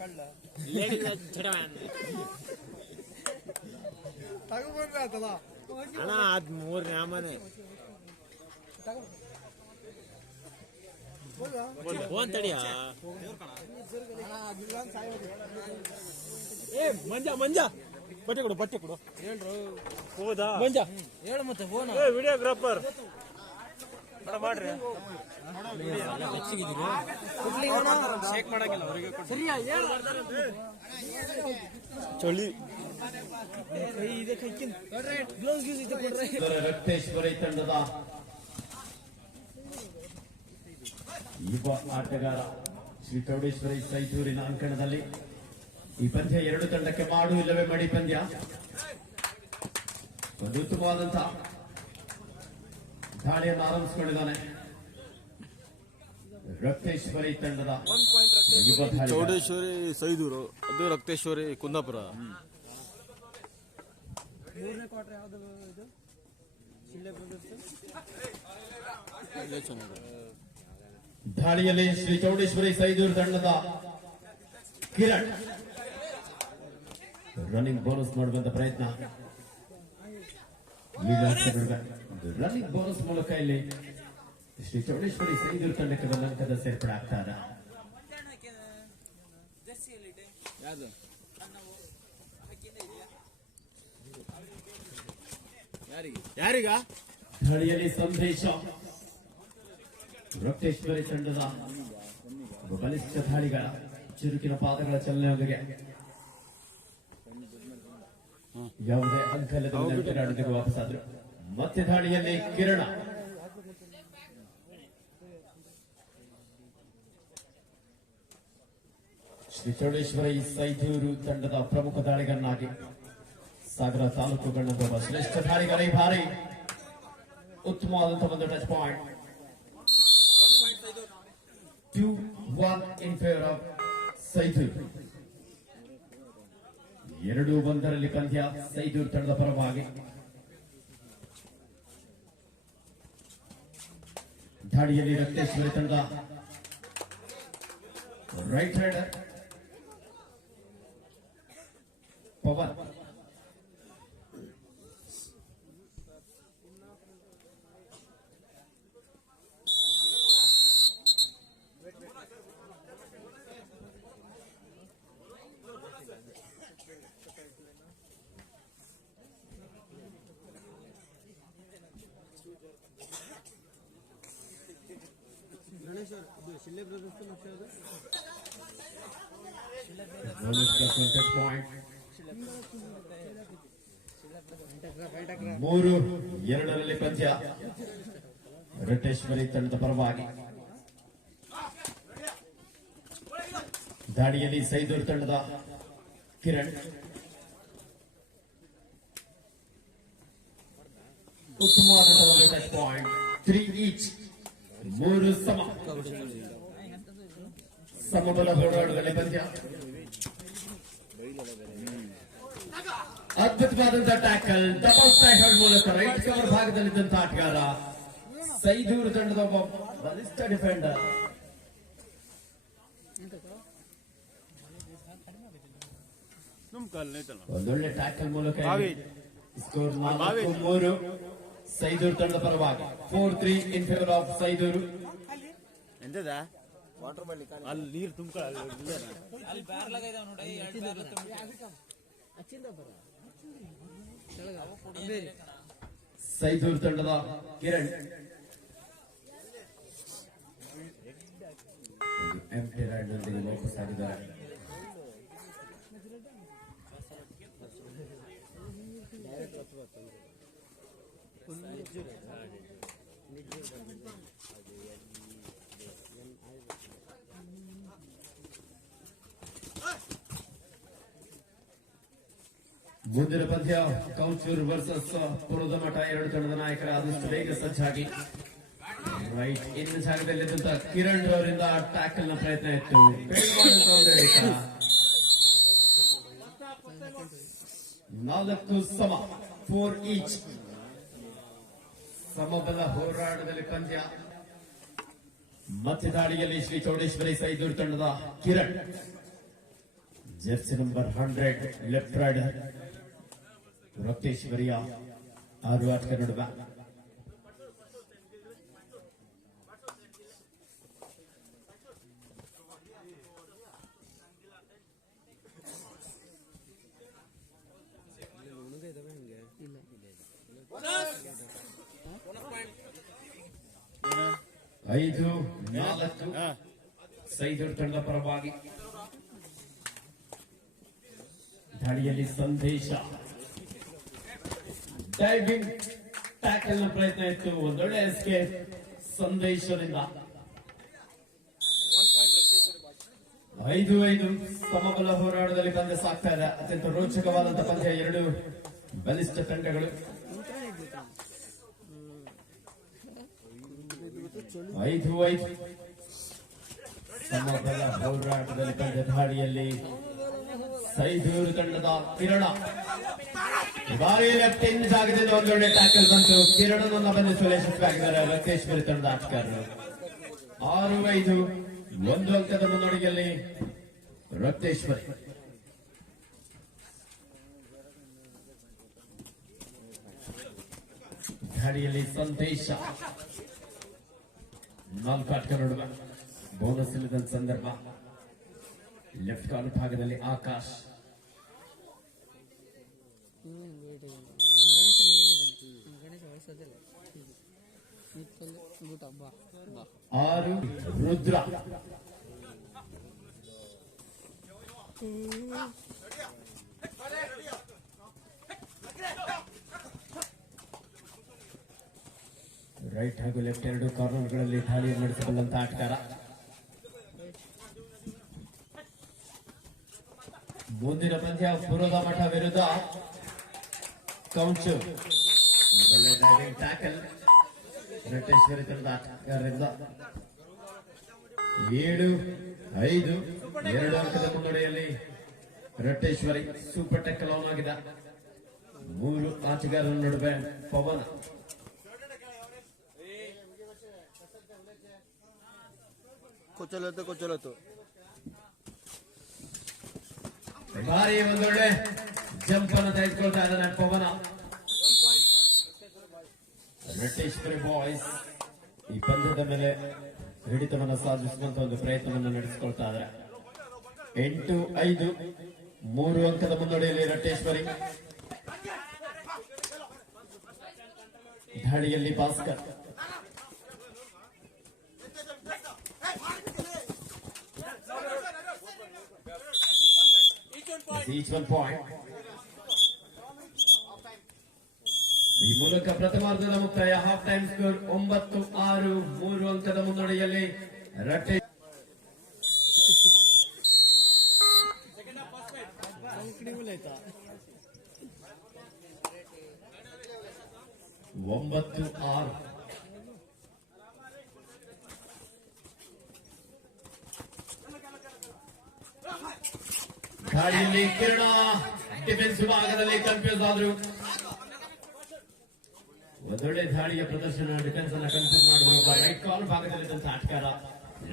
ಆತಲ್ಲ ಅಣ್ಣ ಅದ್ ಮೂರ್ ನಾಮನೆ ಫೋನ್ ತಡಿಯ? ಏ ಮಂಜ ಮಂಜ. ಬಟ್ಟೆ ಕೊಡು ಬಟ್ಟೆ ಕೊಡು. ಹೇಳ್ರು ಹೌದಾ? ಮಂಜ. ಹೇಳು ಮತ್ತೆ ಫೋನ್. ವಿಡಿಯೋಗ್ರಾಫರ್. ಚಳಿ. ತಂಡದ ಯುವ ಆಟಗಾರ ಶ್ರೀ ಚೌಡೇಶ್ವರಿ ಸೈತೂರಿನ ಅಂಕಣದಲ್ಲಿ ಈ ಪಂದ್ಯ ಎರಡು ತಂಡಕ್ಕೆ ಮಾಡು ಇಲ್ಲವೇ ಮಡಿ ಪಂದ್ಯ. ಒಂದು ಉತ್ತಮವಾದಂತಹ ದಾಳಿಯನ್ನು ಆರಂಭಿಸಿಕೊಂಡಿದ್ದಾನೆ. ರಕ್ತೇಶ್ವರಿ ತಂಡದ ಚೌಡೇಶ್ವರಿ ಸೈದೂರು ಅದು ರಕ್ತೇಶ್ವರಿ ಕುಂದಾಪುರ. ಮೂರನೇ ಕ್ವಾರ್ಟರ್ ಯಾವ್ದು ಇದು? ಶಿಲ್ಲೆ ಬ್ರದರ್ಸ್ ದಾಳಿಯಲ್ಲಿ ಶ್ರೀ ಚೌಡೇಶ್ವರಿ ಸೈದೂರು ತಂಡದ ಕಿರಣ್. ರನ್ನಿಂಗ್ ಬೋನಸ್ ಮಾಡುವಂತ ಪ್ರಯತ್ನ. ರನ್ನಿಂಗ್ ಬೋನಸ್ ಮೂಲಕ ಇಲ್ಲಿ ಶ್ರೀ ಚೌಡೇಶ್ವರಿ ಸೈದೂರು ತಂಡಕ್ಕೆ ಬಂದಂತದ ಸೇರ್ಪಡೆ ಆಗ್ತಾರೆ ಯಾರಿಗ? ದಾಳಿಯಲ್ಲಿ ಸಂದೇಶ. ರಕ್ತೇಶ್ವರಿ ತಂಡದ ಬಲಿಷ್ಠ ದಾಳಿಗಾರ ಚುರುಕಿನ ಪಾದಗಳ ಚಲನೆಯೊಂದಿಗೆ ಯಾವುದೇ ಅಂಕಲ್ಲದ ವಾಪಸ್ಸಾದ್ರು ಮತ್ತೆ ದಾಳಿಯಲ್ಲಿ ಕಿರಣ. ಶ್ರೀ ಈ ಸೈದೂರು ತಂಡದ ಪ್ರಮುಖ ದಾಳಿಗರನ್ನಾಗಿ ಸಾಗರ ತಾಲೂಕು ಗಣ್ಣದ ಶ್ರೇಷ್ಠ ದಾಳಿಗಾರ ಬಾರಿ ಉತ್ತಮವಾದಂತಹ ಒಂದು touch point two one in favour of Saiduru ಎರಡು ಒಂದರಲ್ಲಿ ಪಂದ್ಯ ಸೈದೂರು ತಂಡದ ಪರವಾಗಿ. ದಾಳಿಯಲ್ಲಿ ರಕ್ತೇಶ್ವರಿ ತಂಡ ರೈಟ್ ರೈಡರ್ ಪವನ್ ಅವ್ರು, ಇದು ಶಿಲ್ಲೆ ಬ್ರದರ್ಸ್ ಮತ್ತೆ ಯಾವ್ದು ಟಚ್ ಪಾಯಿಂಟ್ ಮೂರು ಎರಡರಲ್ಲಿ ಪಂದ್ಯ. ರಟೇಶ್ವರಿ ತಂಡದ ಪರವಾಗಿ. ದಾಳಿಯಲ್ಲಿ ಸೈದೂರ್ ತಂಡದ ಕಿರಣ್. ಉತ್ತಮವಾದಂತಹ ಒಂದು ಟಚ್ ಪಾಯಿಂಟ್ ತ್ರೀ ಈಚ್ ಮೂರು ಸಮ. ಸಮಬಲ ಹೋರಾಡುವ ಪಂದ್ಯ ಅದ್ಭುತವಾದಂತಹ ಟ್ಯಾಕಲ್ ಡಬಲ್ ಟ್ಯಾಕಲ್ ಮೂಲಕ ರೈಟ್ ಕವರ್ ಭಾಗದಲ್ಲಿದ್ದಂತಹ ಆಟಗಾರ ಸೈದೂರು ತಂಡದ ಒಬ್ಬ ಬಲಿಷ್ಠ ಡಿಫೆಂಡರ್ ಒಂದೊಳ್ಳೆ ಟ್ಯಾಕಲ್ ಮೂಲಕ. ಸ್ಕೋರ್. ನಾಲ್ಕು ಮೂರು. ಸೈದೂರು ತಂಡದ ಪರವಾಗಿ. Four three in favour of Saiduru. ಎಂತದ? ಅಲ್ಲಿ ನೀರು ಸೈದೂರು ತಂಡದ ಕಿರಣ್. ರೈಡ್ ನೊಂದಿಗೆ ವಾಪಸ್ ಆಗಿದ್ದಾರೆ. ಮುಂದಿನ ಪಂದ್ಯ ಕೌಚೂರ್ ವರ್ಸಸ್ ಪುರದಮಠ ಎರಡು ತಂಡದ ನಾಯಕರ ಆದಷ್ಟು ಬೇಗ ಸಜ್ಜಾಗಿ ರೈಟ್ ಇನ್ನು ಜಾಗದಲ್ಲಿದ್ದಂತ ಕಿರಣ್ ಅವರಿಂದ ಟ್ಯಾಕಲ್ನ ಪ್ರಯತ್ನ ಇತ್ತು. ನಾಲ್ಕು ಸಮ ಫೋರ್ ಈಚ್ ಸಮಬಲ ಹೋರಾಟದಲ್ಲಿ ಪಂದ್ಯ ಮತ್ತೆ ದಾಳಿಯಲ್ಲಿ ಶ್ರೀ ಚೌಡೇಶ್ವರಿ ಸೈದೂರು ತಂಡದ Kiran. Jersey number hundred, left raider ರಕ್ತೇಶ್ವರಿಯ ಆರು ಆಟಕ ನಡುವೆ ಐದು, ನಾಲ್ಕು, ಸೈದೂರು ತಂಡದ ಪರವಾಗಿ. ದಾಳಿಯಲ್ಲಿ ಸಂದೇಶ. ಡೈವಿಂಗ್ ಟ್ಯಾಕಲ್ನ ಪ್ರಯತ್ನ ಇತ್ತು. ಒಂದೊಳ್ಳೆ ಎಸ್ಕೆ ಸಂದೇಶದಿಂದ. ಐದು ಐದು, ಸಮಬಲ ಹೋರಾಟದಲ್ಲಿ ಪಂದ್ಯ ಸಾಕ್ತಾ ಇದೆ. ಅತ್ಯಂತ ರೋಚಕವಾದಂತಹ ಪಂದ್ಯ. ಎರಡು ಬಲಿಷ್ಠ ತಂಡಗಳು. ಐದು ಐದು. ಸಮಬಲ ಹೋರಾಟದಲ್ಲಿ ಕಂಡ ದಾಳಿಯಲ್ಲಿ ಸೈದೂರು ತಂಡದ ಕಿರಣ. ಬಾರಿ ಲೆಫ್ಟಿನ್ ಜಾಗದಿಂದ ಒಂದೊಳ್ಳೆ ಟ್ಯಾಕಲ್ ಬಂತು. ಕಿರಣನನ್ನ ಬಂಧಿಸುವಲ್ಲಿ ಯಶಸ್ವಿಯಾಗಿದ್ದಾರೆ ಲಂಕೇಶ್ವರಿ ತಂಡದ ಆಟಗಾರರು ಆರು ಐದು, ಒಂದು ಅಂಕದ ಮುನ್ನಡೆಯಲ್ಲಿ ರಕ್ತೇಶ್ವರಿ ದಾಳಿಯಲ್ಲಿ ಸಂದೇಶ. ನಾಲ್ಕು ನಡುವೆ ಬೋನಸ್ ಇಲ್ಲದ ಸಂದರ್ಭ. ಲೆಫ್ಟ್ ಕಾರ್ನರ್ ಭಾಗದಲ್ಲಿ ಆಕಾಶ್. ನಮ್ಮ ಗಣೇಶ ರೈಟ್ ಹಾಗೂ ಲೆಫ್ಟ್ ಎರಡು ಕಾರ್ನರ್ಗಳಲ್ಲಿ ದಾಳಿ ನಡೆಸಬಲ್ಲಂತ ಆಟಗಾರ. ಮುಂದಿನ ಪಂದ್ಯ ಪೂರ್ವದ ಮಠ ವಿರುದ್ಧ ಕೌಂಚು. ಟ್ಯಾಕಲ್ ರಟ್ಟೇಶ್ವರಿ ತಂಡದ ಆಟಗಾರರಿಂದ ಏಳು, ಐದು, ಎರಡು ಅಂಕದ ಮುನ್ನಡೆಯಲ್ಲಿ ರಟ್ಟೇಶ್ವರಿ ಸೂಪರ್ ಟೆಕ್ ಲೋನ್ ಆಗಿದೆ ಮೂರು ಆಟಗಾರರ ನಡುವೆ ಪವನ. ಕೊಚ್ಚಲತ್ತು ಕೊಚ್ಚಲತ್ತು. ಭಾರಿ ಒಂದೊಳ್ಳೆ ಜಂಪ್ ಅನ್ನು ತೆಗೆದುಕೊಳ್ತಾ ಇದ್ದಾನೆ ಪವನ. ಬ್ರಿಟಿಷ್ ಬಾಯ್ಸ್ ಈ ಪಂದ್ಯದ ಮೇಲೆ ಹಿಡಿತವನ್ನು ಸಾಧಿಸುವಂತ ಒಂದು ಪ್ರಯತ್ನವನ್ನು ನಡೆಸಿಕೊಳ್ತಾ ಇದ್ದಾರೆ. ಎಂಟು, ಐದು, ಮೂರು ಅಂಕದ ಮುನ್ನಡೆಯಲ್ಲಿ ರಟ್ಟೇಶ್ವರಿ. ದಾಳಿಯಲ್ಲಿ ಭಾಸ್ಕರ್. Each one point. ಈ ಮೂಲಕ ಪ್ರಥಮಾರ್ಧದ ಮುಕ್ತಾಯ ಹಾಫ್ ಟೈಮ್ ಸ್ಕೋರ್ ಒಂಬತ್ತು ಆರು ಮೂರು ಅಂಕದ ಮುನ್ನಡೆಯಲ್ಲಿ ರಟ್ಟೆ ಒಂಬತ್ತು ಆರು ಗಾಡಿಯಲ್ಲಿ ಕಿರಣ ಡಿಫೆನ್ಸ್ ಭಾಗದಲ್ಲಿ ಕನ್ಫ್ಯೂಸ್ ಆದ್ರು. ಒಂದೊಳ್ಳೆ ದಾಳಿಯ ಪ್ರದರ್ಶನ ಡಿಫೆನ್ಸ್ ಅನ್ನ ಕನ್ಫ್ಯೂಸ್ ಮಾಡಿದ್ರು. ರೈಟ್ ಕಾಲ್ ಭಾಗದಲ್ಲಿದ್ದಂತ ಆಟಗಾರ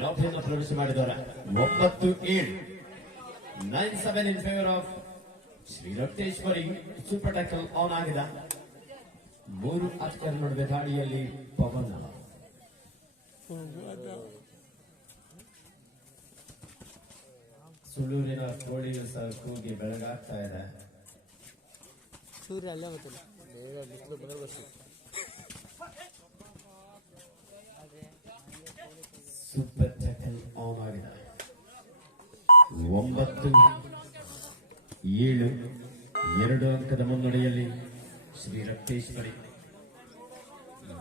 ಲಾಬಿಯನ್ನು ಪ್ರವೇಶ ಮಾಡಿದವರ ಒಂಬತ್ತು ಏಳು. Nine seven in favour of Shri Rakteshwari. Super tackle on ಆಗಿದೆ. ಮೂರು ಆಟಗಾರ ನಡುವೆ ದಾಳಿಯಲ್ಲಿ ಪವನ್ ಸುಳ್ಳೂರಿನ ಕೋಳಿಯು ಸಹ ಕೂಗಿ ಬೆಳಗಾಗ್ತಾ ಇದೆ. ಸೂರ್ಯ ಅಲ್ಲೇ ಗೊತ್ತಿಲ್ಲ ಬೇಗ ಬಿಸಿಲು ಸೂಪರ್ ಟಕಲ್ ಆನ್ ಆಗಿದೆ. ಒಂಬತ್ತು ಏಳು ಎರಡು ಅಂಕದ ಮುನ್ನಡೆಯಲ್ಲಿ ಶ್ರೀ ರಕ್ತೇಶ್ವರಿ.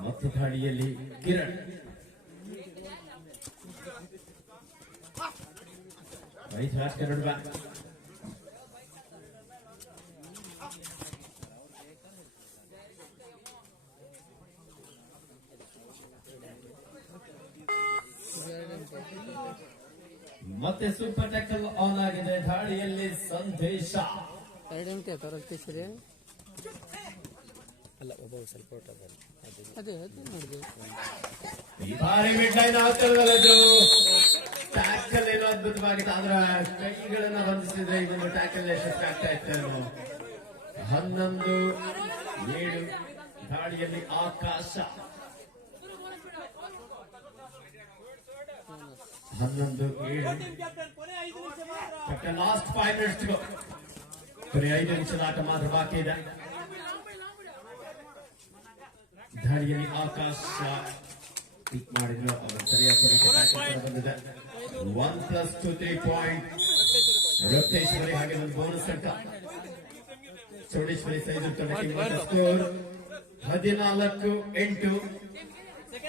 ಮತ್ತು ಕಿರಣ್. ಐದು ಆಟಗಾರ ನಡುವೆ ಮತ್ತೆ ಸೂಪರ್ ಟ್ಯಾಕಲ್ ಆನ್ ಆಗಿದೆ. ದಾಳಿಯಲ್ಲಿ ಸಂದೇಶ ಎರಡು ಗಂಟೆ ಆಯ್ತಾ ರಕ್ತೇಶ್ವರಿ ಅಲ್ಲ ಒಬ್ಬ ಸ್ವಲ್ಪ ಅದೇ ಅದೇ ಈ ಬಾರಿ ಮಿಡ್ ಲೈನ್ ಹತ್ತಿರದಲ್ಲದು ಟ್ಯಾಕಲ್ ಏನೋ ಅದ್ಭುತವಾಗಿತ್ತು ಆದ್ರೆ ಕೈಗಳನ್ನ ಬಂಧಿಸಿದ್ರೆ ಇದನ್ನು ಟ್ಯಾಕಲ್ ಯಶಸ್ವಿ ಆಗ್ತಾ ಇತ್ತು. ಹನ್ನೊಂದು ಏಳು ಗಾಡಿಯಲ್ಲಿ ಆಕಾಶ. ಹನ್ನೊಂದು ಏಳು. ಲಾಸ್ಟ್ ಫೈವ್ ಮಿನಿಟ್ಸ್ ಬರೀ ಐದು ನಿಮಿಷದ ಆಟ ಮಾತ್ರ ಬಾಕಿ ಇದೆ. ದಾಳಿಯಲ್ಲಿ ಆಕಾಶ ಪಿಕ್ ಮಾಡಿದ್ರು ಅವರು ಸರಿಯಾದ ಸಮಯಕ್ಕೆ tackle ಬಂದಿದೆ one plus two three point Rakteshwari ಹಾಗೆ ಒಂದು ಬೋನಸ್ ಅಂಕ ಚೌಡೇಶ್ವರಿ ಸೈದು ತಂಡಕ್ಕೆ ಸ್ಕೋರ್ ಹದಿನಾಲ್ಕು ಎಂಟು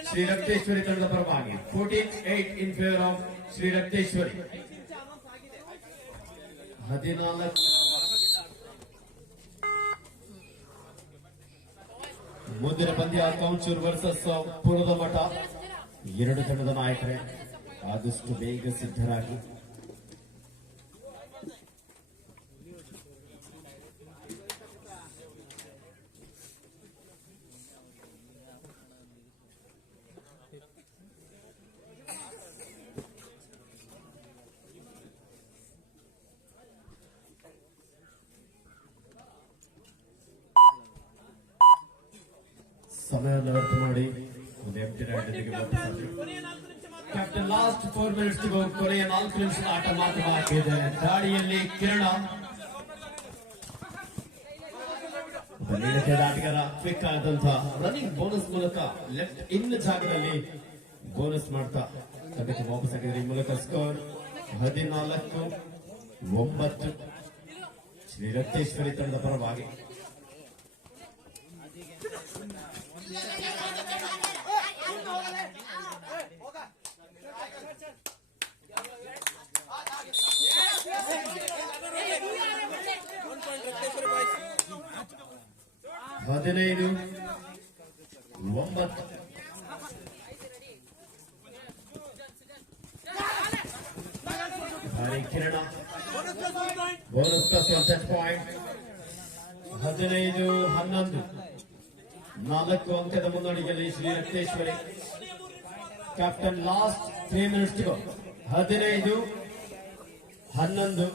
ಶ್ರೀ ರಕ್ತೇಶ್ವರಿ ತಂಡದ ಪರವಾಗಿ fourteen eight in favour of Shri Rakteshwari ಹದಿನಾಲ್ಕು ಮುಂದಿನ ಪಂದ್ಯ ಕೌಂಚೂರ್ ವರ್ಸಸ್ ಪುರದ ಮಠ. ಎರಡು ತಂಡದ ನಾಯಕರೇ ಆದಷ್ಟು ಬೇಗ ಸಿದ್ಧರಾಗಿ ಸಮಯವನ್ನು ವ್ಯರ್ಥ ಮಾಡಿ ಒಂದು ಎಂಟಿ ರೈಡ್ಗೆ ವಾಪಸ್ಸಾದ್ರು ಕ್ಯಾಪ್ಟನ್ ಲಾಸ್ಟ್ ಫೋರ್ ಮಿನಿಟ್ಸ್ ಕೊನೆಯ ನಾಲ್ಕು ನಿಮಿಷದ ಆಟ ಮಾತ್ರ ಬಾಕಿ ಇದೆ ದಾಳಿಯಲ್ಲಿ ಕಿರಣ ಆಟಗಾರ ಕ್ವಿಕ್ ಆದಂತಹ ರನ್ನಿಂಗ್ ಬೋನಸ್ ಮೂಲಕ ಲೆಫ್ಟ್ ಇನ್ ಜಾಗದಲ್ಲಿ ಬೋನಸ್ ಮಾಡ್ತಾ ತಂಡಕ್ಕೆ ವಾಪಸ್ ಹಾಕಿದ್ರೆ ಈ ಮೂಲಕ ಸ್ಕೋರ್ ಹದಿನಾಲ್ಕು, ಒಂಬತ್ತು. ಶ್ರೀ ರಕ್ತೇಶ್ವರಿ ತಂಡದ ಪರವಾಗಿ. ಹದಿನೈದು, ಒಂಬತ್ತು. ಭಾರಿ Kiran. Bonus plus one set point ಹದಿನೈದು, ಹನ್ನೊಂದು. ನಾಲ್ಕು ಅಂಕದ ಮುನ್ನಡೆಯಲ್ಲಿ Shri Rakteshwari captain last three minutes ಹದಿನೈದು, ಹನ್ನೊಂದು.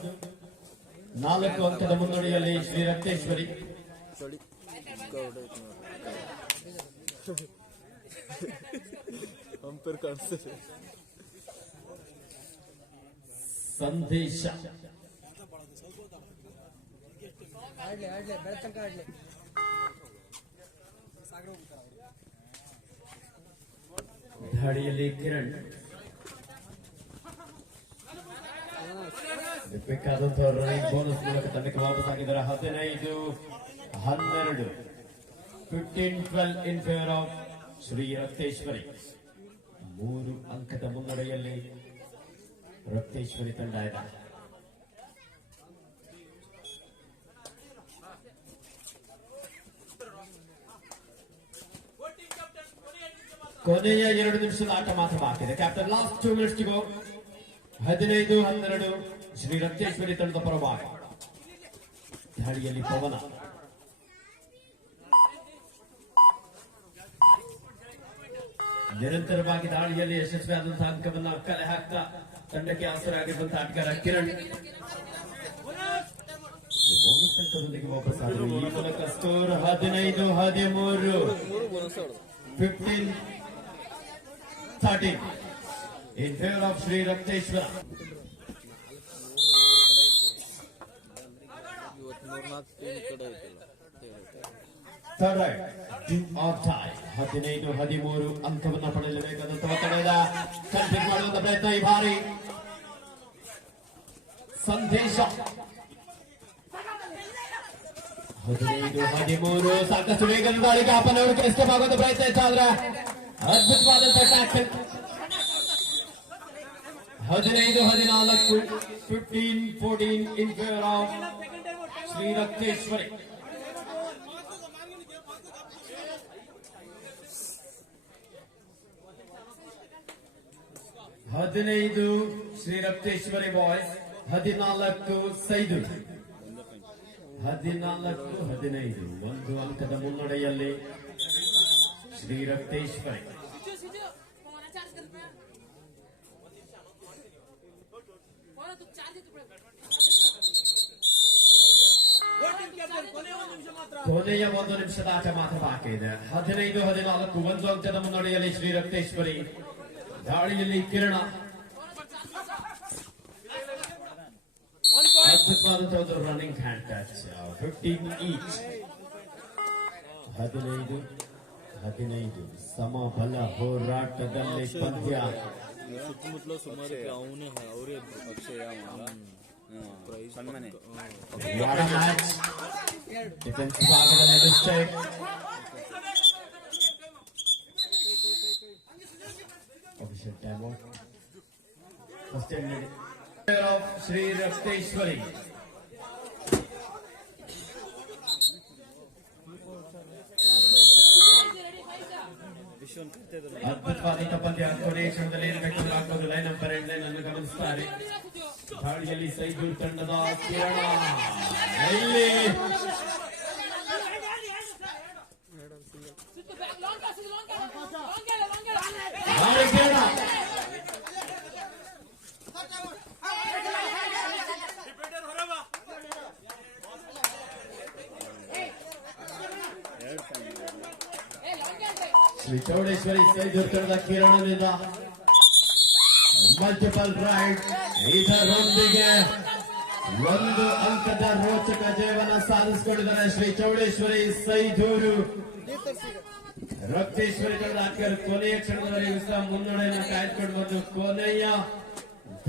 ನಾಲ್ಕು ಅಂಕದ ಮುನ್ನಡೆಯಲ್ಲಿ ಶ್ರೀ ರಕ್ತೇಶ್ವರಿ ಚಳಿ ಅಂಪೇರ್ ಕಾಣಿಸ್ತದೆ ಸಂದೇಶ ಆಡ್ಲಿ ಆಡ್ಲಿ ಬೆಳತಂಕ ಆಡ್ಲಿ ದಾಳಿಯಲ್ಲಿ ಕಿರಣ್ ಬೇಕಾದಂತಹ ರನ್ನಿಂಗ್ ಬೋನಸ್ ಮೂಲಕ ತಂಡಕ್ಕೆ ವಾಪಸ್ ಆಗಿದ್ದಾರೆ ಹದಿನೈದು ಹನ್ನೆರಡು. Fifteen twelve in favour of Shri Rakteshwari. ಮೂರು ಅಂಕದ ಮುನ್ನಡೆಯಲ್ಲಿ ರಕ್ತೇಶ್ವರಿ ತಂಡ ಇದೆ. ಕೊನೆಯ ಎರಡು ನಿಮಿಷದ ಆಟ ಮಾತ್ರ ಬಾಕಿ ಇದೆ. Captain last two minutes go ಹದಿನೈದು, ಹನ್ನೆರಡು, ಶ್ರೀ ರಕ್ತೇಶ್ವರಿ ತಂಡದ ಪರವಾಗಿ. ದಾಳಿಯಲ್ಲಿ ಪವನ. ನಿರಂತರವಾಗಿ ದಾಳಿಯಲ್ಲಿ ಯಶಸ್ವಿಯಾದಂತಹ ಅಂಕವನ್ನ ಕಲೆ ಹಾಕ್ತಾ ತಂಡಕ್ಕೆ ಆಸರಾಗಿದ್ದಂತಹ ಆಟಗಾರ ಕಿರಣ್. ಅಂಕದೊಂದಿಗೆ ವಾಪಸ್ ಆದರು ಈ ಮೂಲಕ ಸ್ಕೋರ್ ಹದಿನೈದು, ಹದಿಮೂರು fifteen thirteen in favour of Shri Rakteshwara ಮೂರ್ನಾಲ್ಕು ಕಡೆ ಐತಿಲ್ಲ third raid do or die ಹದಿನೈದು, ಹದಿಮೂರು ಅಂಕವನ್ನು ಪಡೆಯಲೇಬೇಕಾದಂತಹ ಮಾಡುವಂತ ಪ್ರಯತ್ನ ಈ ಬಾರಿ. ಸಂದೇಶ. ಹದಿನೈದು, ಹದಿಮೂರು, ಸಾಕಷ್ಟು ವೇಗದ ಅಪ್ಪನವರು ಕಷ್ಟವಾಗುವಂತ ಪ್ರಯತ್ನ ಇತ್ತು ಅದ್ಭುತವಾದಂತಹ ಟ್ಯಾಕ್ಟರ್ ಹದಿನೈದು, ಹದಿನಾಲ್ಕು fifteen fourteen in Shri Rakteshwari. ಹದಿನೈದು ಶ್ರೀ ರಕ್ತೇಶ್ವರಿ ಬಾಯ್ಸ್, ಹದಿನಾಲ್ಕು ಸೈದು ಹದಿನಾಲ್ಕು, ಹದಿನೈದು, ಒಂದು ಅಂಕದ ಮುನ್ನಡೆಯಲ್ಲಿ ಶ್ರೀ ರಕ್ತೇಶ್ವರಿ ಕೊನೆಯ ಒಂದು ನಿಮಿಷದ ಆಟ ಮಾತ್ರ ಬಾಕಿ ಇದೆ. ಹದಿನೈದು, ಹದಿನಾಲ್ಕು, ಒಂದು ಅಂಕದ ಮುನ್ನಡೆಯಲ್ಲಿ ಶ್ರೀ ರಕ್ತೇಶ್ವರಿ ದಾಳಿಯಲ್ಲಿ ಕಿರಣ. ಅದ್ಭುತವಾದಂತಹ ಒಂದು running hand touch fifteen each. ಹದಿನೈದು ಹದಿನೈದು. ಸಮಬಲ ಹೋರಾಟದಲ್ಲಿ ಪಂದ್ಯ. ಸುತ್ತಮುತ್ತಲು ಸುಮಾರು ಅವನೇ ಅವರೇ ಅಕ್ಷಯ ಪ್ರೈಸ್ ಸನ್ಮಾನೆ ವಾಡ ಮ್ಯಾಚ್ ಡಿಫೆನ್ಸ್ ಭಾಗದಲ್ಲಿ mistake official time out first of Shri Rakteshwari Vishwan ಕರ್ತೇದಲ್ಲ ಅದ್ಭುತವಾದಂತಹ ಪಂದ್ಯ ಕೊನೆಯ ಕ್ಷಣದಲ್ಲಿ ಏನ್ಬೇಕು ಹಾಕೋದು ಲೈನ್ ನಂಬರ್ ಎಂಡ್ ಲೈನ್ ಅನ್ನು ಗಮನಿಸುತ್ತಾರೆ ದಾಳಿಯಲ್ಲಿ ಸೈದೂರ್ ತಂಡದ ಕಿರಣ. ಇಲ್ಲಿ Situ, ಶ್ರೀ ಚೌಡೇಶ್ವರಿ ಸೈದೂರ್ ತಂಡದ ಕಿರಣದಿಂದ ಮಲ್ಟಿಪಲ್ ರೈಡ್ ಇದರೊಂದಿಗೆ ಒಂದು ಅಂಕದ ರೋಚಕ ಜಯವನ್ನ ಸಾಧಿಸಿಕೊಂಡಿದ್ದಾರೆ ಶ್ರೀ ಚೌಡೇಶ್ವರಿ ಸೈಜೂರು ರಕ್ತೇಶ್ವರಿ ಆಕೆಯರು ಕೊನೆಯ ಕ್ಷಣದಲ್ಲಿ ಮುನ್ನಡೆಯನ್ನು ಕಾಯ್ದುಕೊಂಡು ಬಂದು ಕೊನೆಯ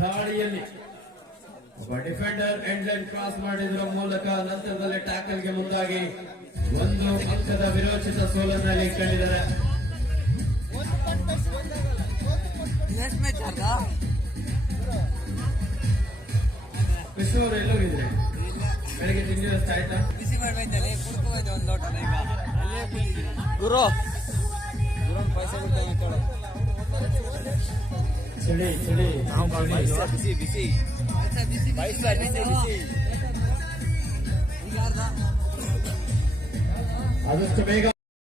ದಾಳಿಯಲ್ಲಿ ಒಬ್ಬ ಡಿಫೆಂಡರ್ ಎಂಡ್ ಲೈನ್ ಕ್ರಾಸ್ ಮಾಡಿದ್ರ ಮೂಲಕ ನಂತರದಲ್ಲಿ ಟ್ಯಾಕಲ್ಗೆ ಮುಂದಾಗಿ ಒಂದು ಅಂಕದ ವಿರೋಚಿತ ಸೋಲನ್ನಲ್ಲಿ ಕಂಡಿದ್ದಾರೆ. ನೆಕ್ಸ್ಟ್ ಮ್ಯಾಚ್ ಆಗ ವಿಷ್ಣು ಅವರು ಎಲ್ಲೋಗಿದ್ರೆ? ಬೆಳಗ್ಗೆ ತಿಂಡಿ ವ್ಯವಸ್ಥೆ ಆಯ್ತಾ? ಬಿಸಿ ಮಾಡ್ಬೇಕಲ್ಲ ಕುಡ್ಕೋದು ಒಂದು ಲೋಟನ ಈಗ ಅಲ್ಲೇ ಕುಡಿತೀನಿ ಗುರು. ಗುರು ಪೈಸೆ ಕೊಡ್ತೇನೆ ಕೇಳು ಚಳಿ ಚಳಿ. ಬಿಸಿ ಬಿಸಿ. ಬಿಸಿ ಪೈಸೆ ಬಿಸಿ ಆದಷ್ಟು ಬೇಗ